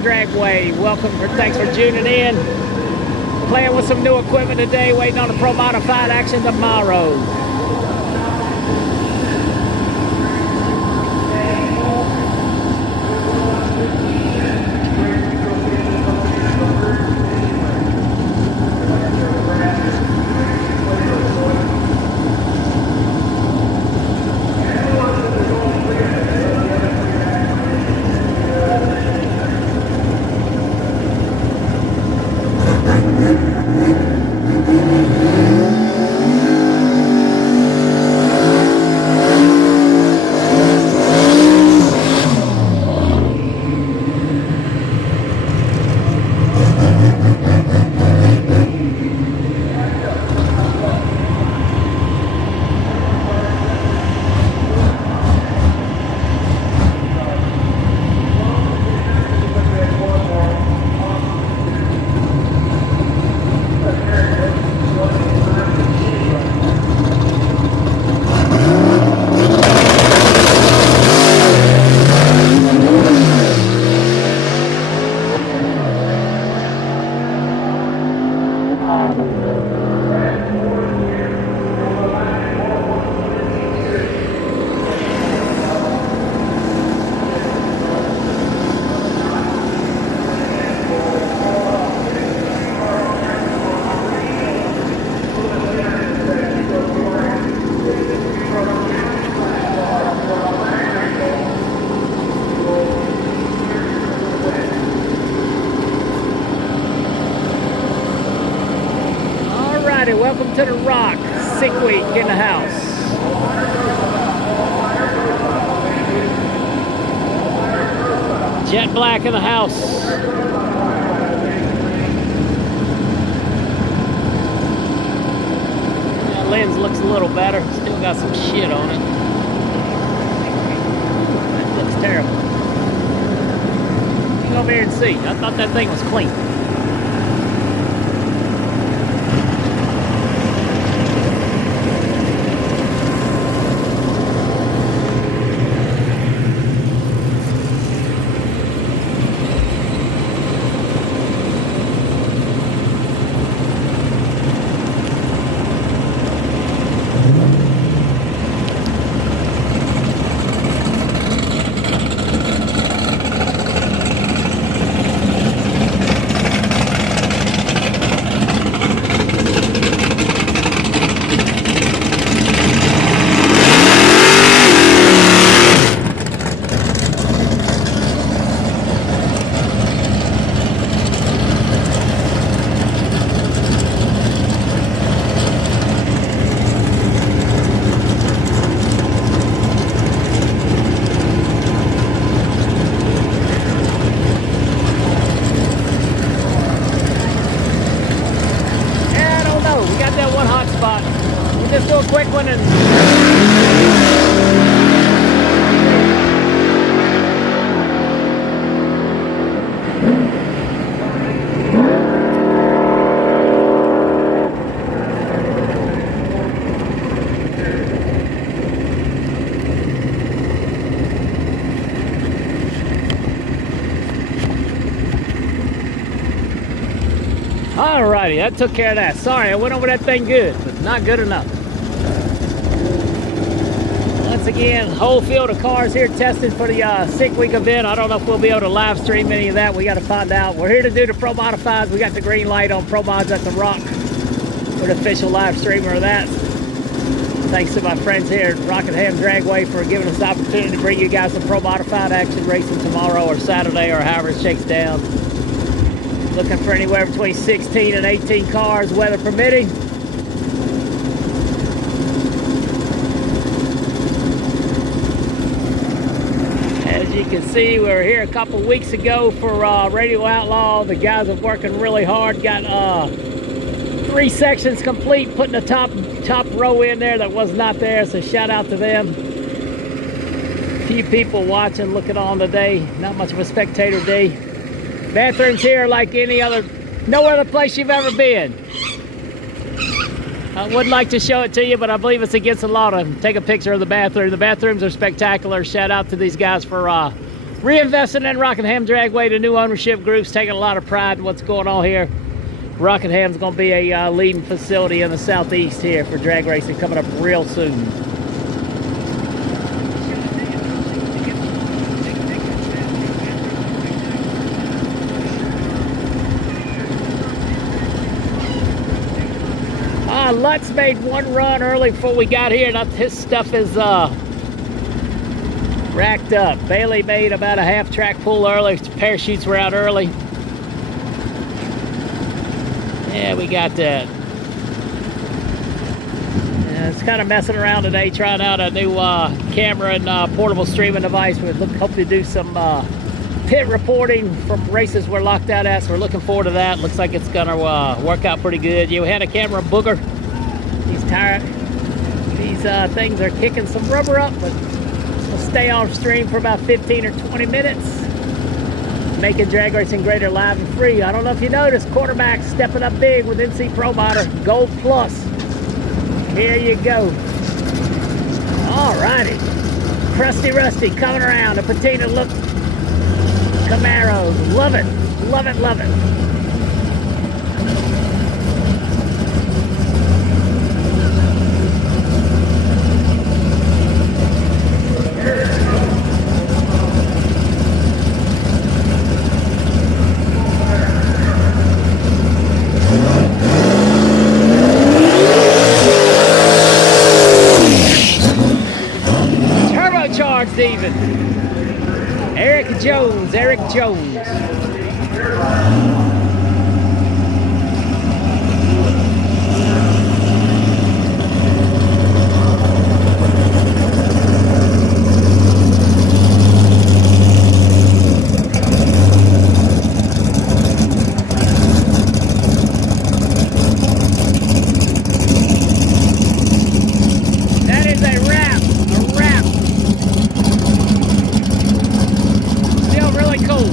Rockingham Dragway. Welcome, thanks for tuning in. Playing with some new equipment today, waiting on the Pro Modified action tomorrow. Welcome to the Rock, Sick Week in the house. Jet Black in the house. That lens looks a little better, still got some shit on it. That looks terrible. Come over here and see. I thought that thing was clean. Just do a quick one and alrighty, that took care of that. Sorry, I went over that thing good, but not good enough. Once again, whole field of cars here testing for the Sick Week event. I don't know if we'll be able to live stream any of that. We got to find out. We're here to do the Pro Modifieds. We got the green light on Pro Mods at the Rock. We're the official live streamer of that. Thanks to my friends here at Rockingham Dragway for giving us the opportunity to bring you guys some Pro Modified action racing tomorrow or Saturday or however it shakes down. Looking for anywhere between 16 and 18 cars, weather permitting. As you can see, we were here a couple weeks ago for Radio Outlaw. The guys are working really hard. Got 3 sections complete, putting the top row in there that was not there, so shout out to them. A few people watching, looking on today. Not much of a spectator day. Bathrooms here like any other, no other place you've ever been. I would like to show it to you, but I believe it's against the law to take a picture of the bathroom. The bathrooms are spectacular. Shout out to these guys for Reinvesting in Rockingham Dragway. The new ownership group's taking a lot of pride in what's going on here. Rockingham's going to be a leading facility in the southeast here for drag racing, coming up real soon. Lutz made one run early before we got here. Now his stuff is racked up. Bailey made about a half track pull early. His parachutes were out early. Yeah, we got that. Yeah, it's kind of messing around today, trying out a new camera and portable streaming device. We're hoping to do some pit reporting from races we're locked out at, so we're looking forward to that. Looks like it's gonna work out pretty good. Yeah, we had a camera booger. These things are kicking some rubber up, but we'll stay off stream for about 15 or 20 minutes, making drag racing greater live and free. I don't know if you noticed, quarterback stepping up big with NC Pro Modder Gold Plus. Here you go. All righty. Crusty Rusty coming around. A patina look. Camaro. Love it. Love it, love it. Even Eric Jones. That is a wrap. Really cool.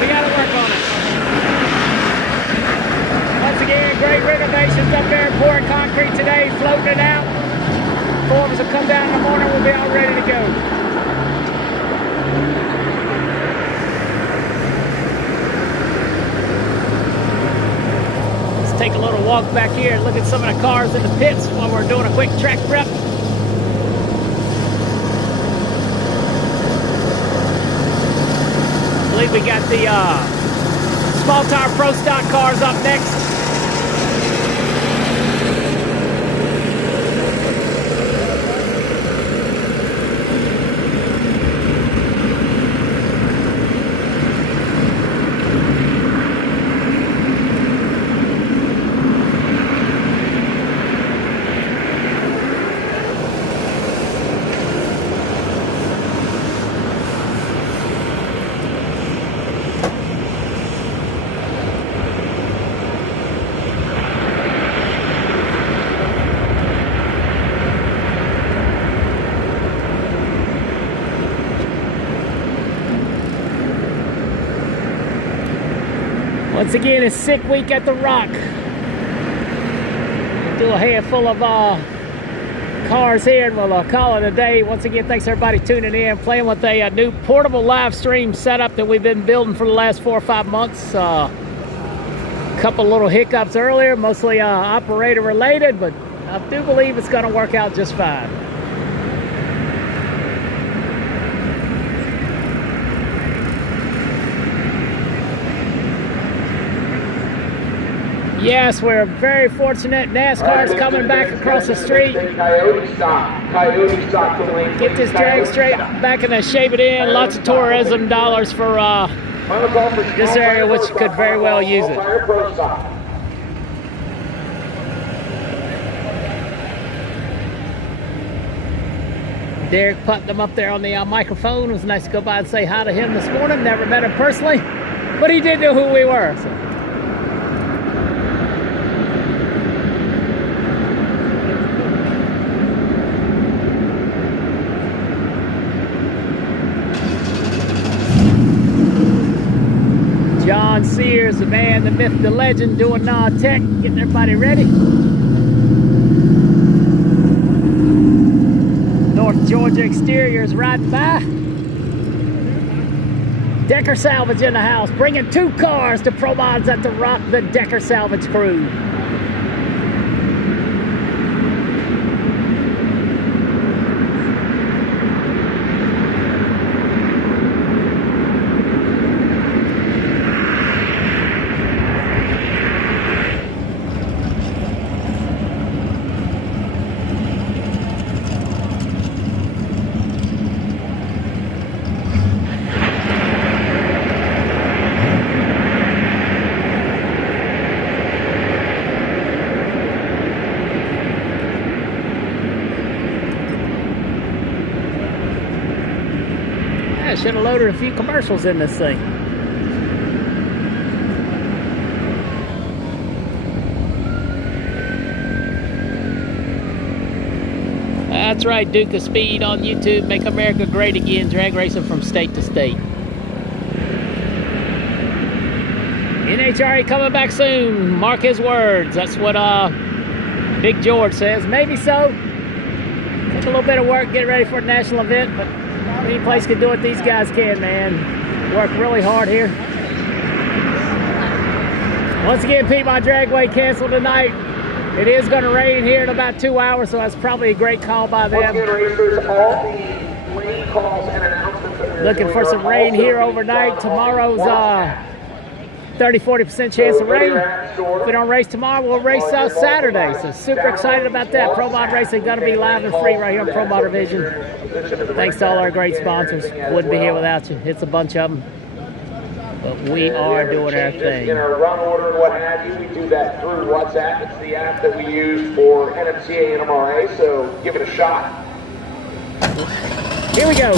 We got to work on it. Once again, great renovations up there, pouring concrete today, floating it out. Forms will come down in the morning, we'll be all ready to go. Let's take a little walk back here and look at some of the cars in the pits while we're doing a quick track prep. I believe we got the small tire Pro Stock cars up next. Once again, it's Sick Week at the Rock. We'll do a handful of cars here and we'll call it a day. Once again, thanks everybody tuning in, playing with a new portable live stream setup that we've been building for the last 4 or 5 months. Couple little hiccups earlier, mostly operator related, but I do believe it's going to work out just fine. Yes, we're very fortunate. NASCAR's coming back across the street. Coyote Stock. Get this drag straight back and shape it in. Lots of tourism dollars for this area, which could very well use it. Derek Putnam up there on the microphone. It was nice to go by and say hi to him this morning. Never met him personally, but he did know who we were. So. John Sears, the man, the myth, the legend, doing tech, getting everybody ready. North Georgia Exteriors riding by. Decker Salvage in the house, bringing 2 cars to Pro Mods at the Rock, the Decker Salvage crew. I should have loaded a few commercials in this thing. That's right, Duke of Speed on YouTube. Make America great again. Drag racing from state to state. NHRA coming back soon. Mark his words. That's what Big George says. Maybe so. Take a little bit of work, get ready for a national event, but any place can do what these guys can, man. Work really hard here. Once again, Piedmont Dragway canceled tonight. It is going to rain here in about 2 hours, so that's probably a great call by them. Once again, racers, all the rain calls and announcements that we're Looking for some rain here overnight. Tomorrow's 30-40% chance of rain. If we don't race tomorrow, we'll race Saturday. So super excited about that. Pro Mod Racing going to be live and free right here on Pro Mod Vision. Thanks to all our great sponsors. Wouldn't be here without you. It's a bunch of them. But we are doing our thing. In our run order and what have you, we do that through WhatsApp. It's the app that we use for NMCA and MRA, so give it a shot. Here we go.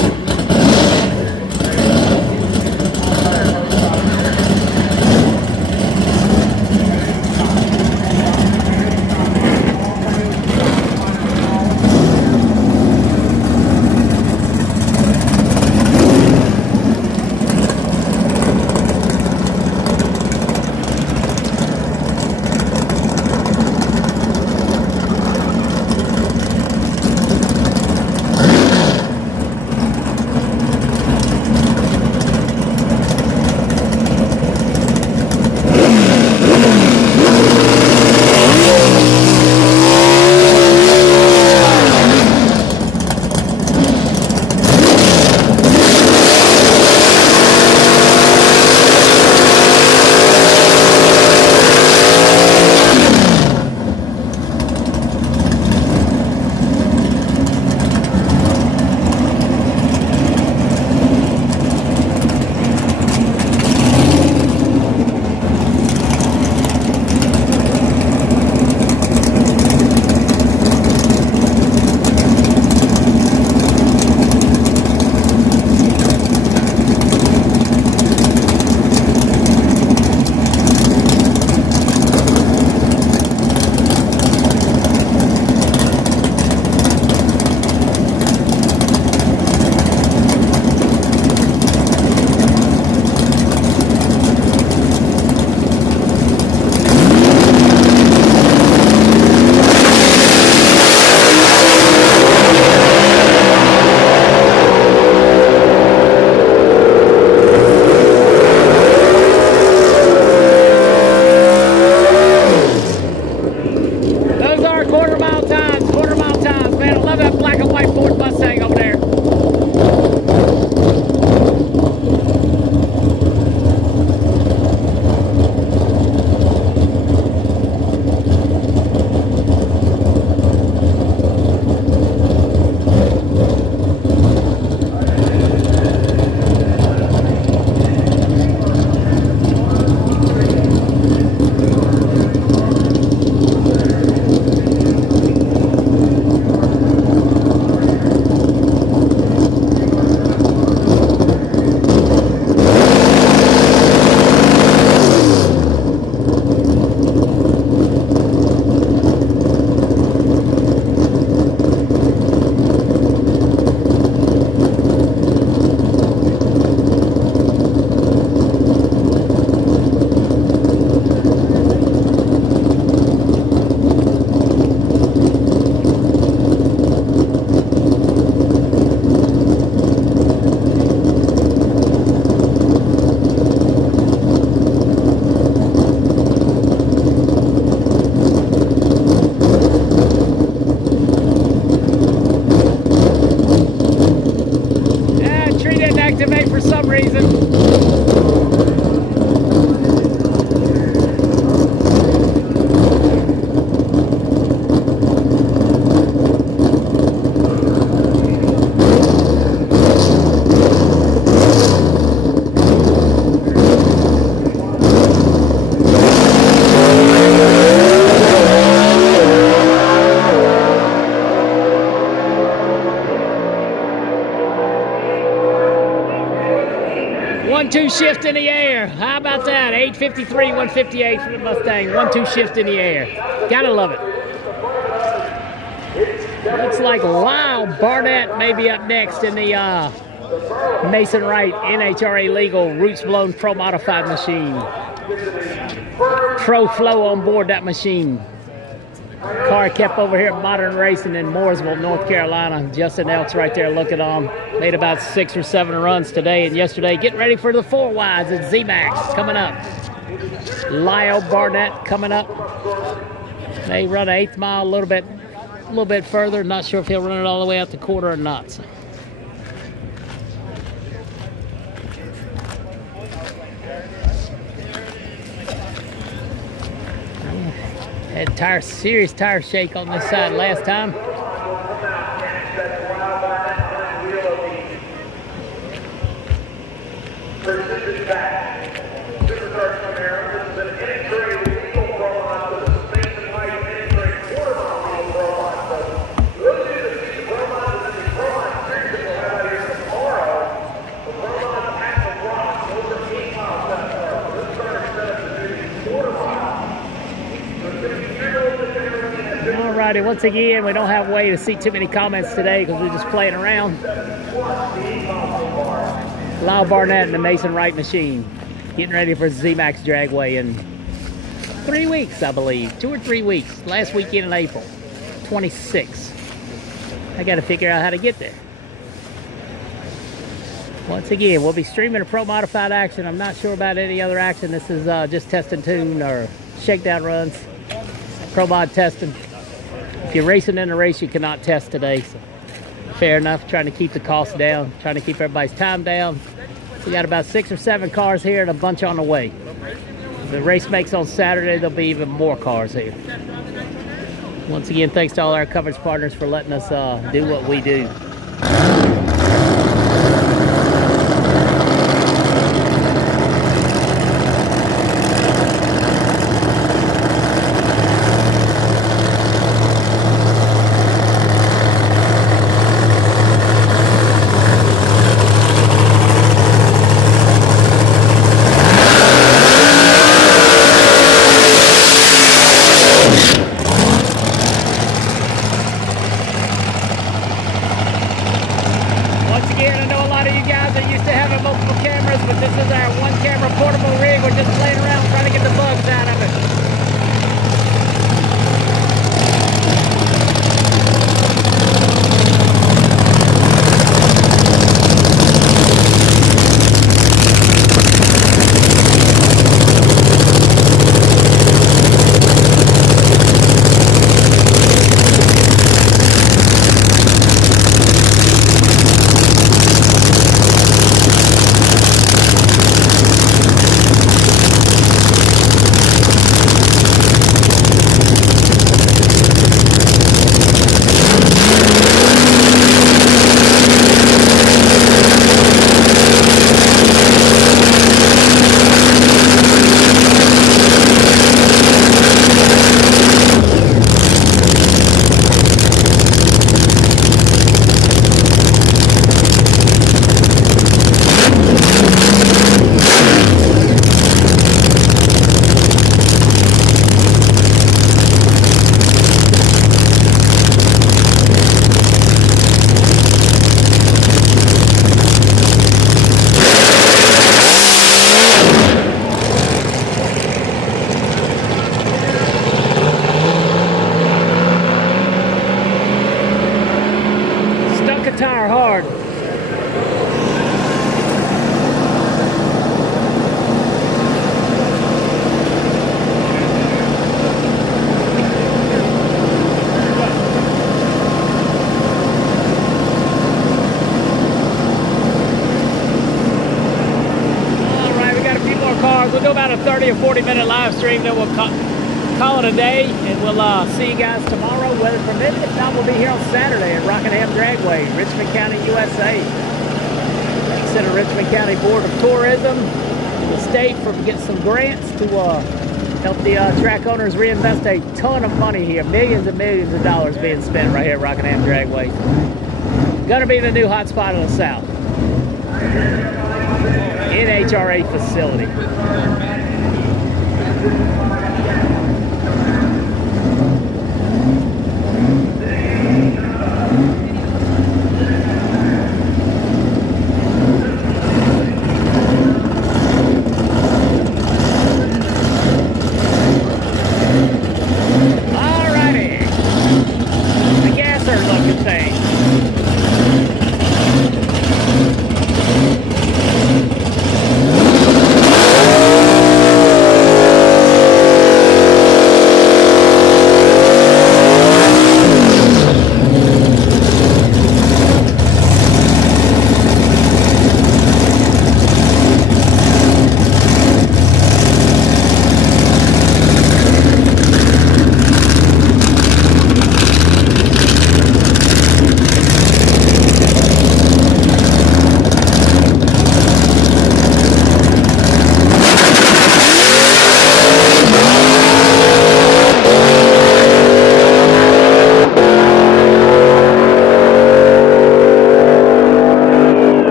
1-2 shift in the air. How about that? 853, 158 for the Mustang. 1-2 shift in the air. Gotta love it. Looks like Lyle Barnett may be up next in the Mason Wright NHRA legal roots blown pro modified machine. Pro flow on board that machine. Car kept over here at Modern Racing in Mooresville, North Carolina. Justin Elks right there looking on. Made about 6 or 7 runs today and yesterday. Getting ready for the 4 wides at Z-Max coming up. Lyle Barnett coming up. May run an 1/8 mile a little bit further. Not sure if he'll run it all the way out the quarter or not. So. Had serious tire shake on this side last time. Alrighty, once again, we don't have a way to see too many comments today because we're just playing around. Lyle Barnett and the Mason Wright machine. Getting ready for Z-Max Dragway in 3 weeks, I believe. 2 or 3 weeks. Last weekend in April. 26. I got to figure out how to get there. Once again, we'll be streaming a pro modified action. I'm not sure about any other action. This is just test and tune or shakedown runs. Pro mod testing. If you're racing in a race, you cannot test today. So fair enough. Trying to keep the cost down. Trying to keep everybody's time down. We got about 6 or 7 cars here and a bunch on the way. If the race makes on Saturday, there'll be even more cars here. Once again, thanks to all our coverage partners for letting us do what we do. Tire hard. Alright, we got a few more cars. We'll do about a 30 or 40 minute live stream, then we'll call it a day, and we'll see you guys tomorrow, weather permitting. If not, we'll be here on Saturday at Rockingham Dragway, Richmond County, USA. Thanks to the Richmond County Board of Tourism, the state for getting some grants to help the track owners reinvest a ton of money here. Millions and millions of dollars being spent right here at Rockingham Dragway. Gonna be the new hotspot of the South. IHRA facility.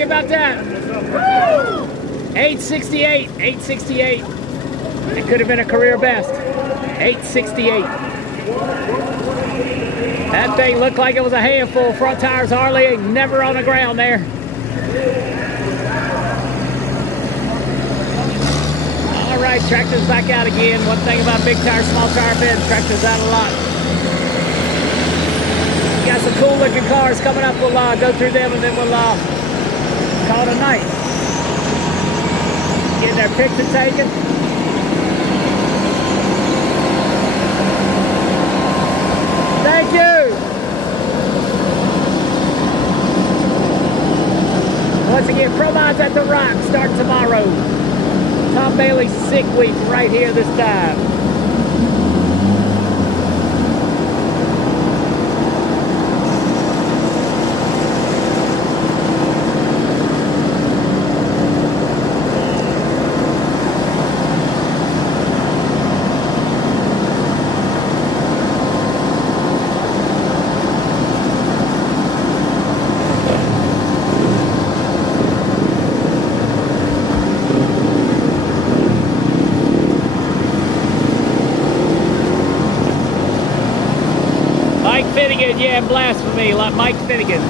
About that. 868, 868. It could have been a career best. 868. That thing looked like it was a handful. Front tires hardly never on the ground there. All right, tractor's back out again. One thing about big tire, small tire beds, tractor's out a lot. Got some cool looking cars coming up. We'll go through them and then we'll call it a night. Getting their picture taken. Thank you. Once again, Pro Mods at the Rock start tomorrow. Tom Bailey's Sick Week right here this time. Finnegan, yeah, blasphemy, like Mike Finnegan.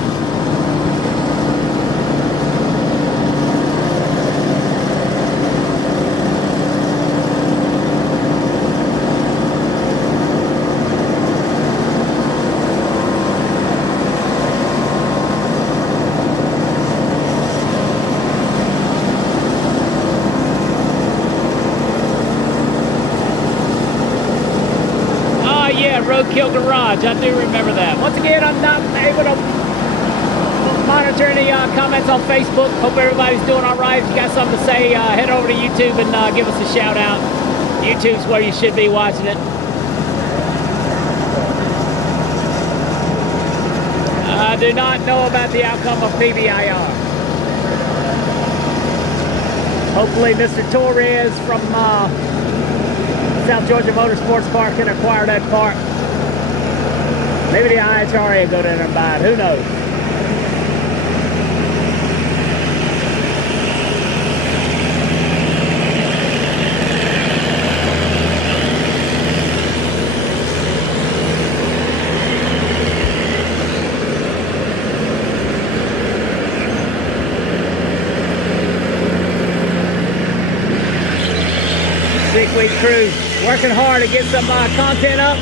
Roadkill Garage, I do remember that. Once again, I'm not able to monitor any comments on Facebook. Hope everybody's doing all right. If you got something to say, head over to YouTube and give us a shout out. YouTube's where you should be watching it. I do not know about the outcome of PBIR. Hopefully Mr. Torres from South Georgia Motorsports Park can acquire that part. Maybe the IHRA will go down there and buy it. Who knows? 6-week crew working hard to get some content up.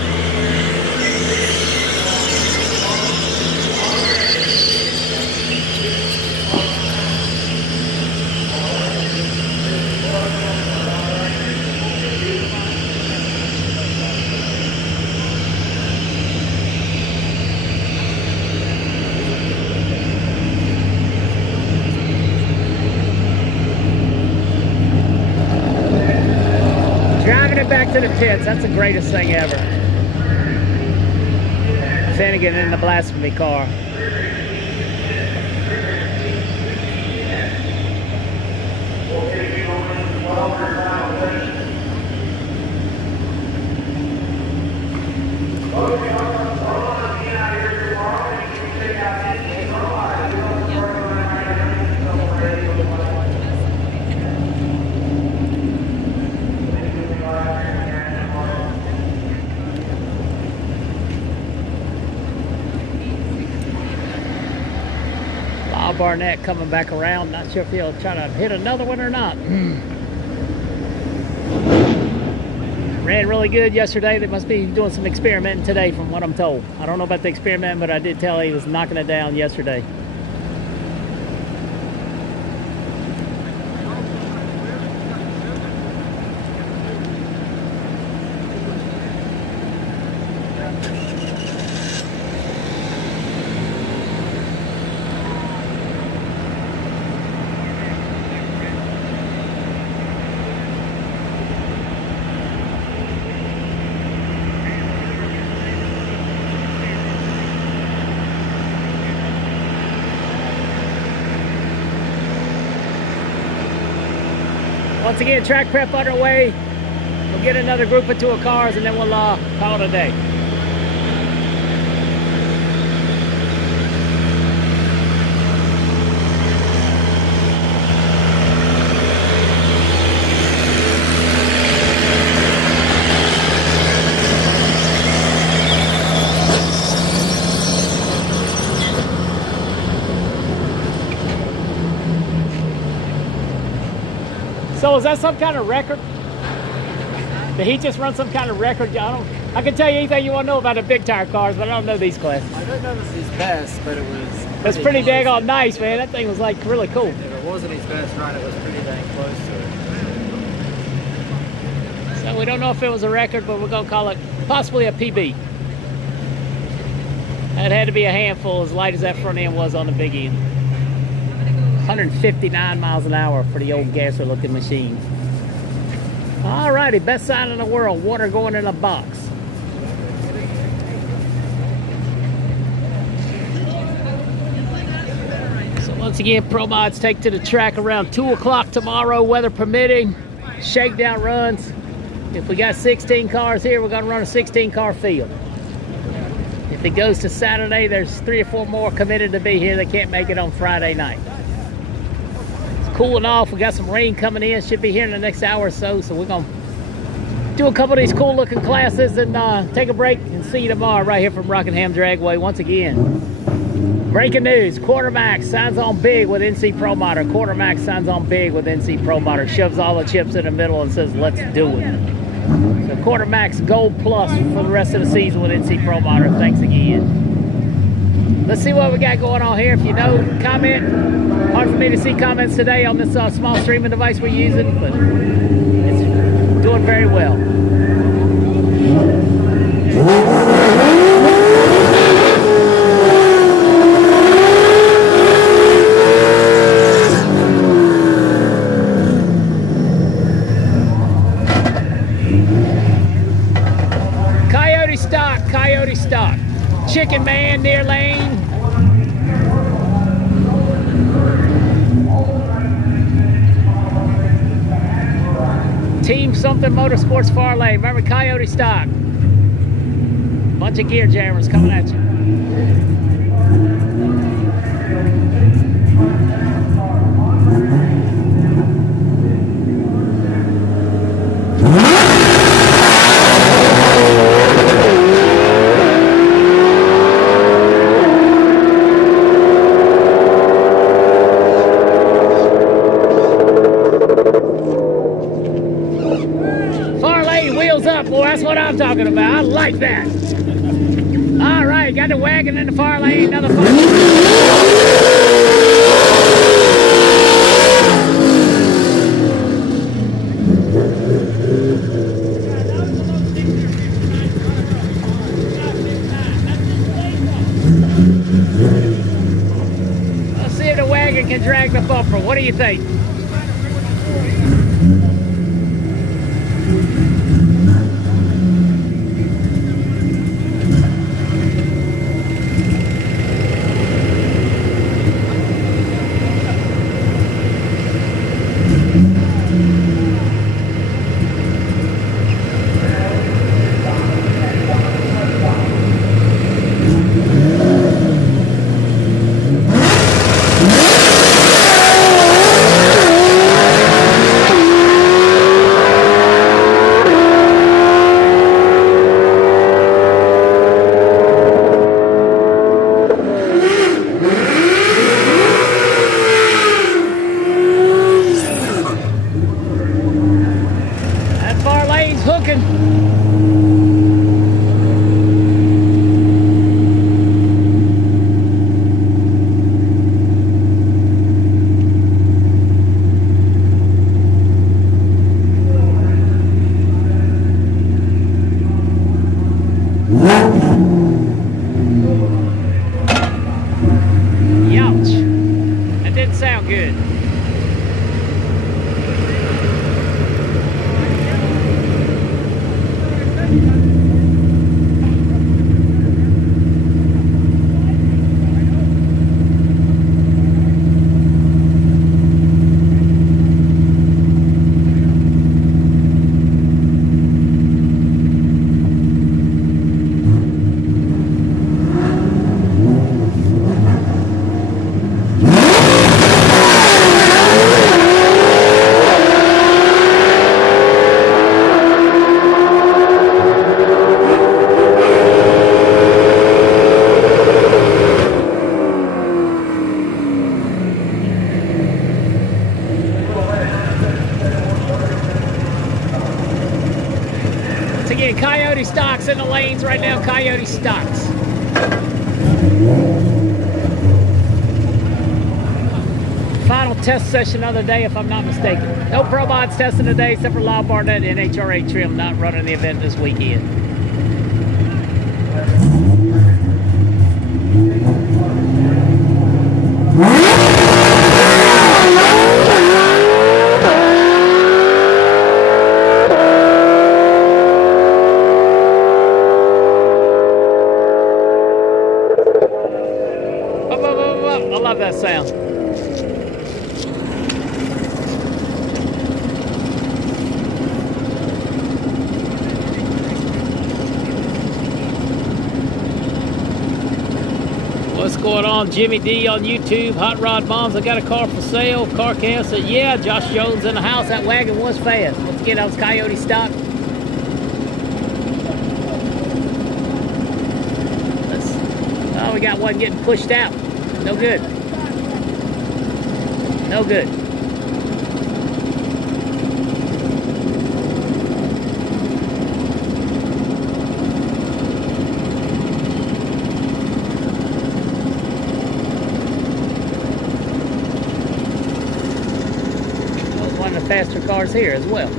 Driving it back to the pits, that's the greatest thing ever. Finnegan in the blasphemy car. Barnett coming back around. Not sure if he'll try to hit another one or not. Ran really good yesterday. They must be doing some experimenting today from what I'm told. I don't know about the experiment, but I did tell he was knocking it down yesterday. Once again, track prep underway. We'll get another group of 2 of cars and then we'll call it a day. So is that some kind of record? Did he just run some kind of record? I can tell you anything you want to know about the big tire cars, but I don't know these classes. I don't know if it's his best, but it was... It's pretty daggone nice, man. That thing was like really cool. If it wasn't his best run, it was pretty dang close to it. So we don't know if it was a record, but we're going to call it possibly a PB. That had to be a handful, as light as that front end was on the big end. 159 miles an hour for the old gasser looking machine. Alrighty, best sign in the world, water going in a box. So once again, Pro Mods take to the track around 2 o'clock tomorrow, weather permitting. Shakedown runs. If we got 16 cars here, we're gonna run a 16 car field. If it goes to Saturday, there's 3 or 4 more committed to be here. They can't make it on Friday night. Cooling off. We got some rain coming in. Should be here in the next hour or so. So we're going to do a couple of these cool looking classes and take a break and see you tomorrow right here from Rockingham Dragway. Once again, breaking news. Quartermax signs on big with NC Pro Motor. Quartermax signs on big with NC Pro Motor. Shoves all the chips in the middle and says, let's do it. So Quartermax Gold Plus for the rest of the season with NC Pro Motor. Thanks again. Let's see what we got going on here. If you know, comment. Hard for me to see comments today on this small streaming device we're using, but it's doing very well. Coyote Stock, Coyote Stock. Chicken Man, near lane. Team something motorsports far lane. Remember Coyote Stock. Bunch of gear jammers coming at you. Boy, that's what I'm talking about. I like that. All right, got the wagon in the far lane. Another far. Let's see if the wagon can drag the bumper. What do you think? again, Coyote Stock's in the lanes right now. Coyote Stock's. Final test session of the day, if I'm not mistaken. No Pro Mods testing today, except for Law Barnett and HRA Trim not running the event this weekend. I love that sound. What's going on? Jimmy D on YouTube. Hot Rod Moms, I got a car for sale. Car Cast said, yeah, Josh Jones in the house. That wagon was fast. Once again, that was Coyote Stock. Oh, we got one getting pushed out. No good. No good. Well, one of the faster cars here as well.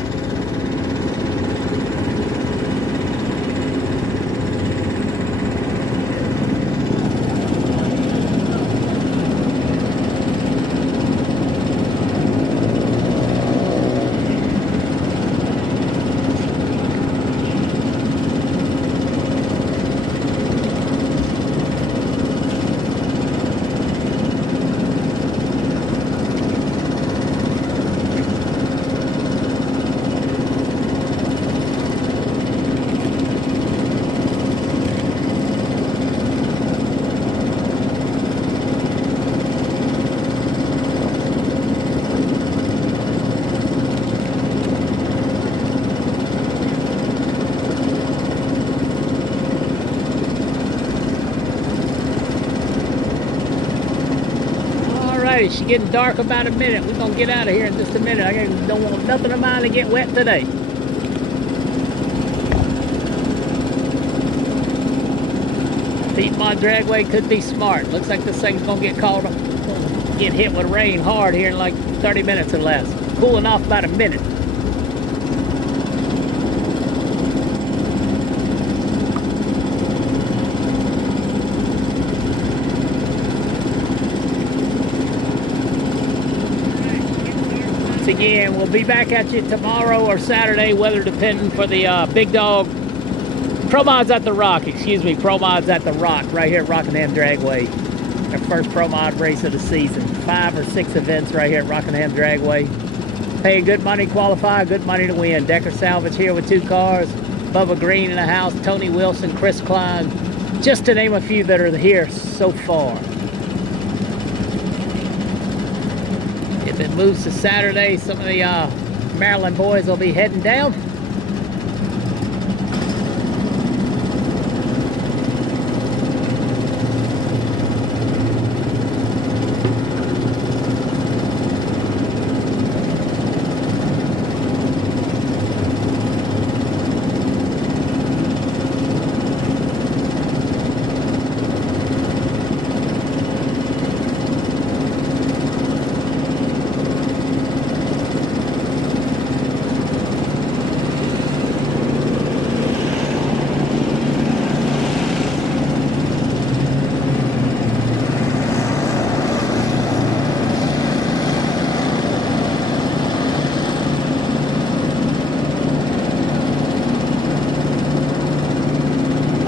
It's getting dark about a minute. We're gonna get out of here in just a minute. I don't want nothing of mine to get wet today. Piedmont Dragway could be smart. Looks like this thing's gonna get hit with rain hard here in like 30 minutes or less. Cooling off about a minute. Again, we'll be back at you tomorrow or Saturday, weather depending, for the Big Dog Pro Mods at the Rock. Excuse me, Pro Mods at the Rock, right here at Rockingham Dragway. Our first Pro Mod race of the season. 5 or 6 events right here at Rockingham Dragway. Paying good money, qualify, good money to win. Decker Salvage here with 2 cars. Bubba Green in the house, Tony Wilson, Chris Klein, just to name a few that are here so far. If it moves to Saturday, some of the Maryland boys will be heading down.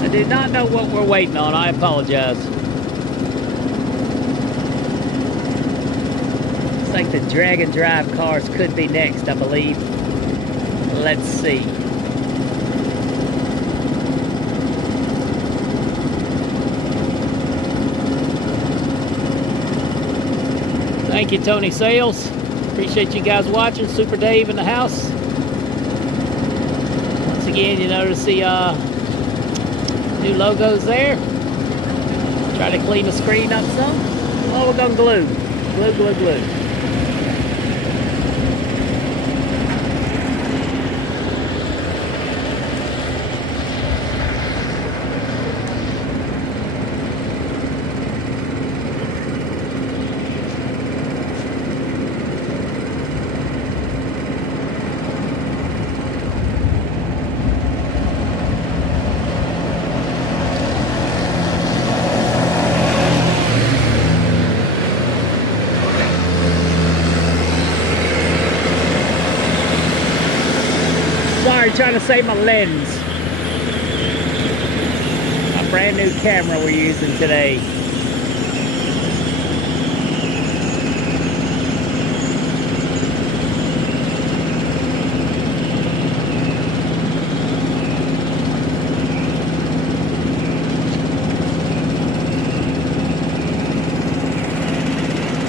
I do not know what we're waiting on. I apologize. Looks like the drag and drive cars could be next, I believe. Let's see. Thank you, Tony Sales. Appreciate you guys watching. Super Dave in the house. Once again, you notice the new logos there. Try to clean the screen up some. Oh, we're gonna glue. Glue, glue, glue. Sorry, trying to save my lens. A brand new camera we're using today.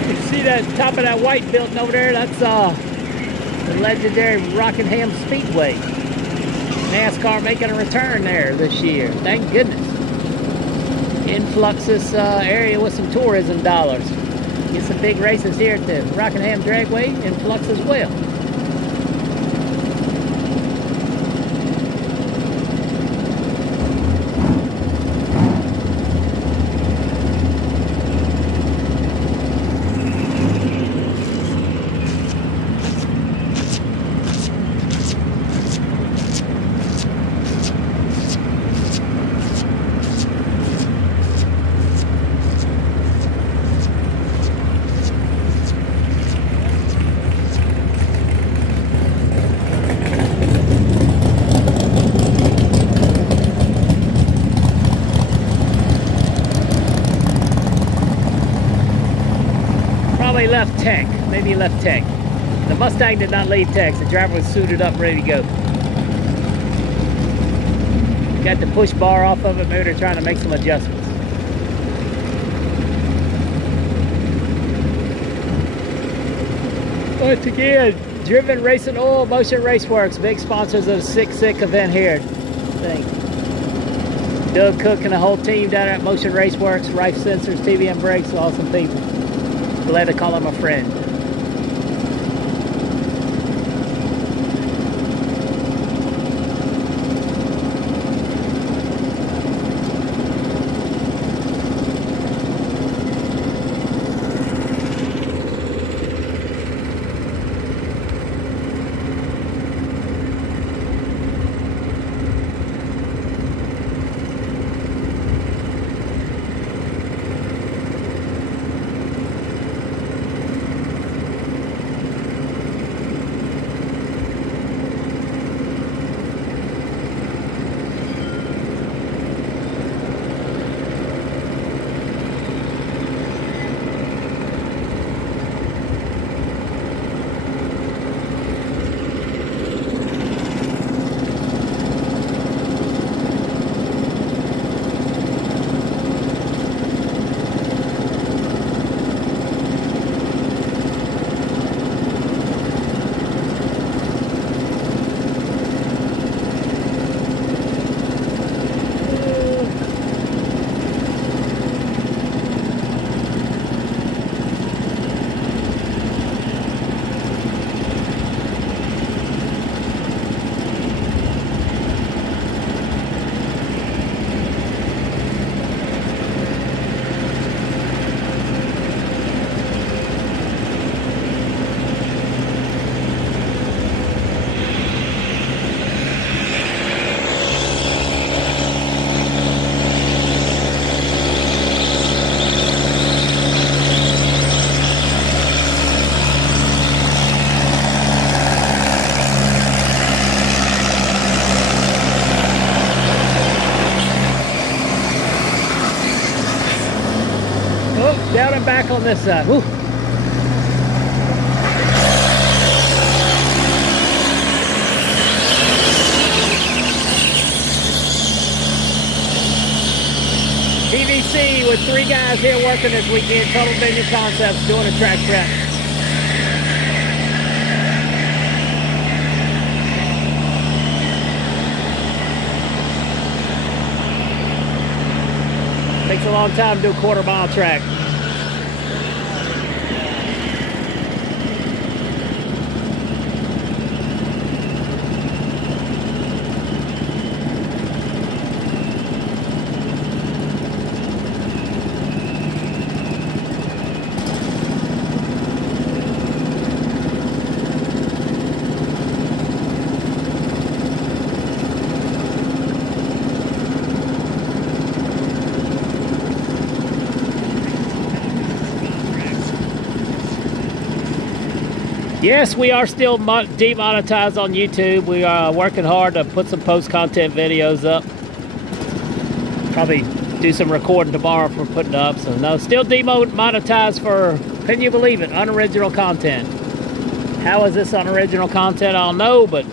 You see that top of that white building over there? That's the legendary Rockingham Speedway. NASCAR making a return there this year. Thank goodness. Influx this area with some tourism dollars. Get some big races here at the Rockingham Dragway. Influx as well. Probably left tech. Maybe he left tech. The Mustang did not leave tech. The driver was suited up, ready to go. Got the push bar off of it. Maybe they're trying to make some adjustments. Once again, Driven Racing Oil, Motion Raceworks, big sponsors of the Sick event here. Doug Cook and the whole team down there at Motion Raceworks, Rife Sensors, TVM Brakes, awesome people. Glad to call him a friend. Down and back on this side. Woo. TVC with 3 guys here working this weekend. Total Vision Concepts doing a track prep. Takes a long time to do a quarter-mile track. Yes, we are still demonetized on YouTube. We are working hard to put some post-content videos up. Probably do some recording tomorrow for putting up. So no, still demonetized for, can you believe it, unoriginal content. How is this unoriginal content? I don't know, but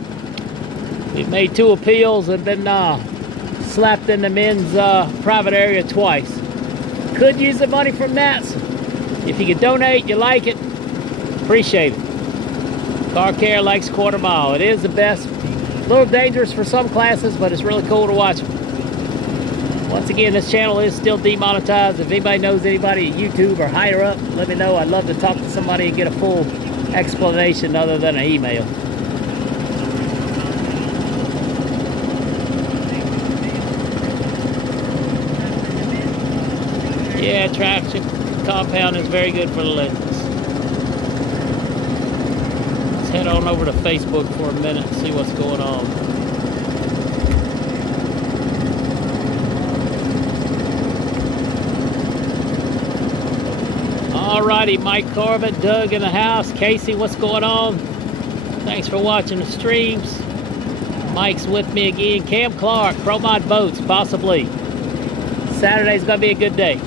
we've made 2 appeals and been slapped in the men's private area twice. Could use the money from that. So if you can donate, you like it, appreciate it. Car Care likes Quarter Mile. It is the best. A little dangerous for some classes, but it's really cool to watch. Once again, this channel is still demonetized. If anybody knows anybody at YouTube or higher up, let me know. I'd love to talk to somebody and get a full explanation other than an email. Yeah, traction compound is very good for the lenses. Let's head on over to Facebook for a minute and see what's going on. Alrighty, Mike Corbett, Doug in the house. Casey, what's going on? Thanks for watching the streams. Mike's with me again. Cam Clark, Pro Mod Boats, possibly. Saturday's gonna be a good day.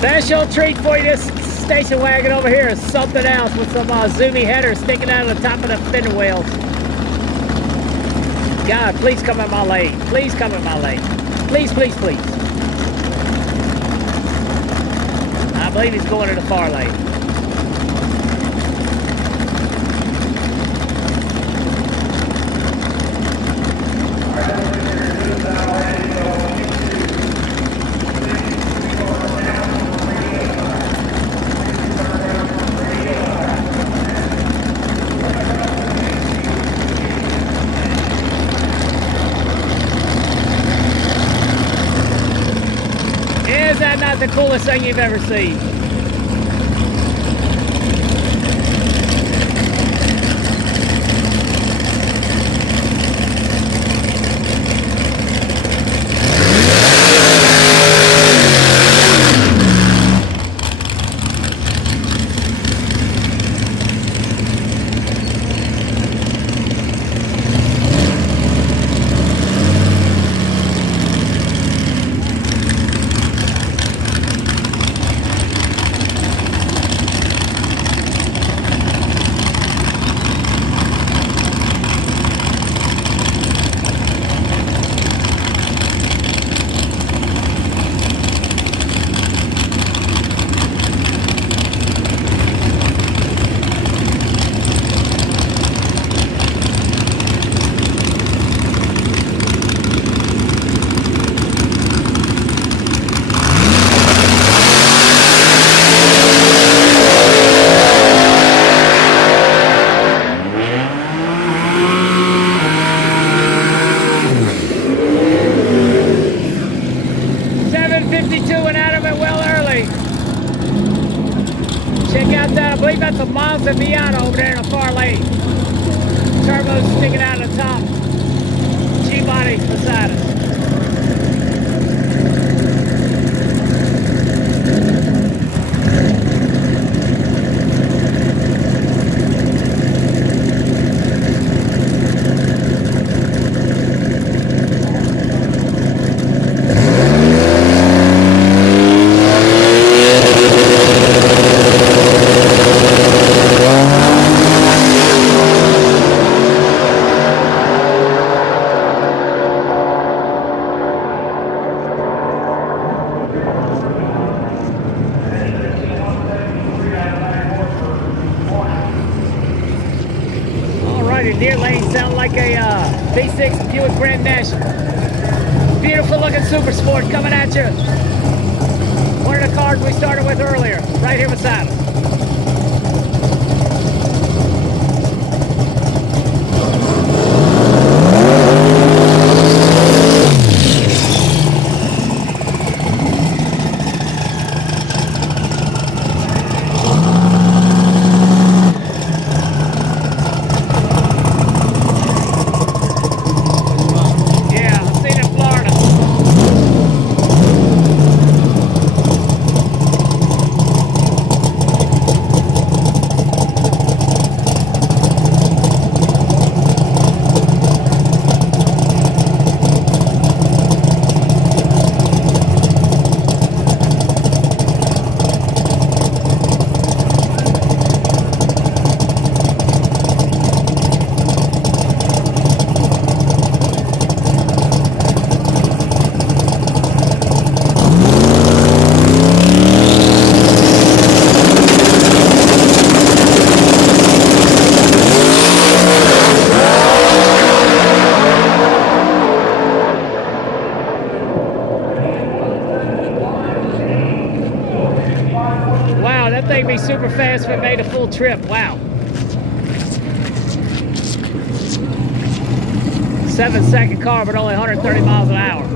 Special treat for you. This station wagon over here is something else with some zoomy headers sticking out of the top of the fender wheels. God, please come in my lane. Please come in my lane. Please, please, please. I believe he's going to the far lane. Is that not the coolest thing you've ever seen? That's a Mazda Miata over there in the far lane. Turbo's sticking out of the top. G-body's beside us. Located near lane, sound like a V6 Buick Grand National. Beautiful looking Super Sport coming at you. One of the cars we started with earlier, right here beside us. That thing be super fast if it made a full trip. Wow. 7-second car, but only 130 miles an hour.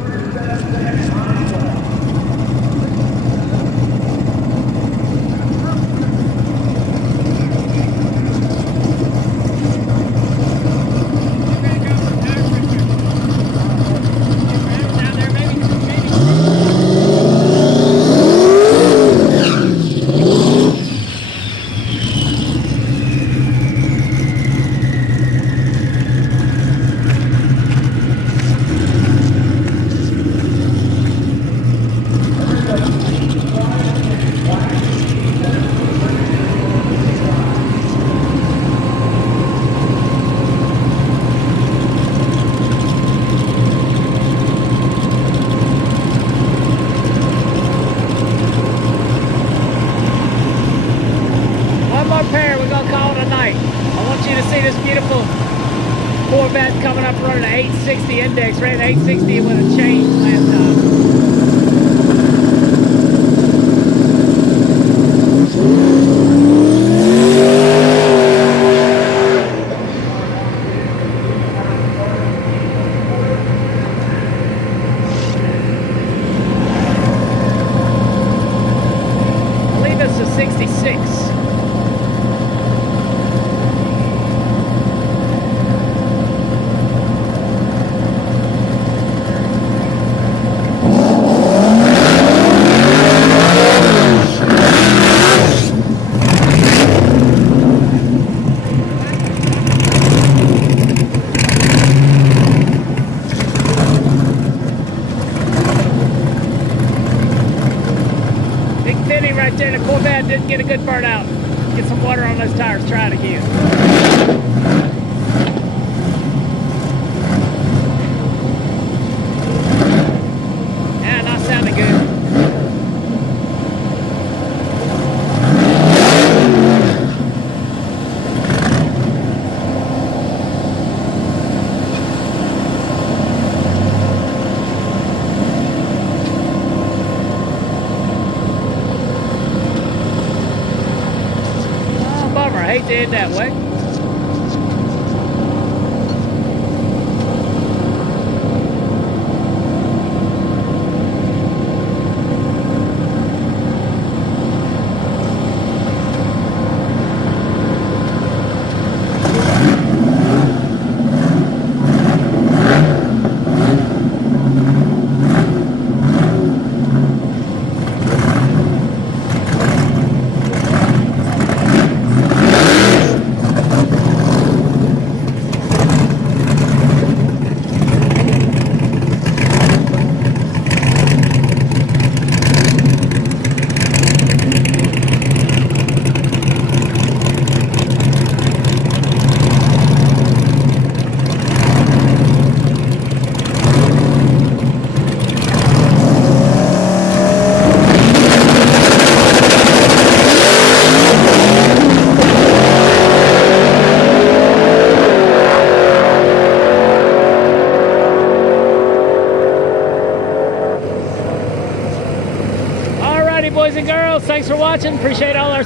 Corvette coming up running an 860 index, ran 860 with a change last time. I believe it's a 66. Right there, the Corvette didn't get a good burnout. Get some water on those tires, try it again. Yeah, not sounding good. I hate to end that way. Boys and girls, thanks for watching. Appreciate all our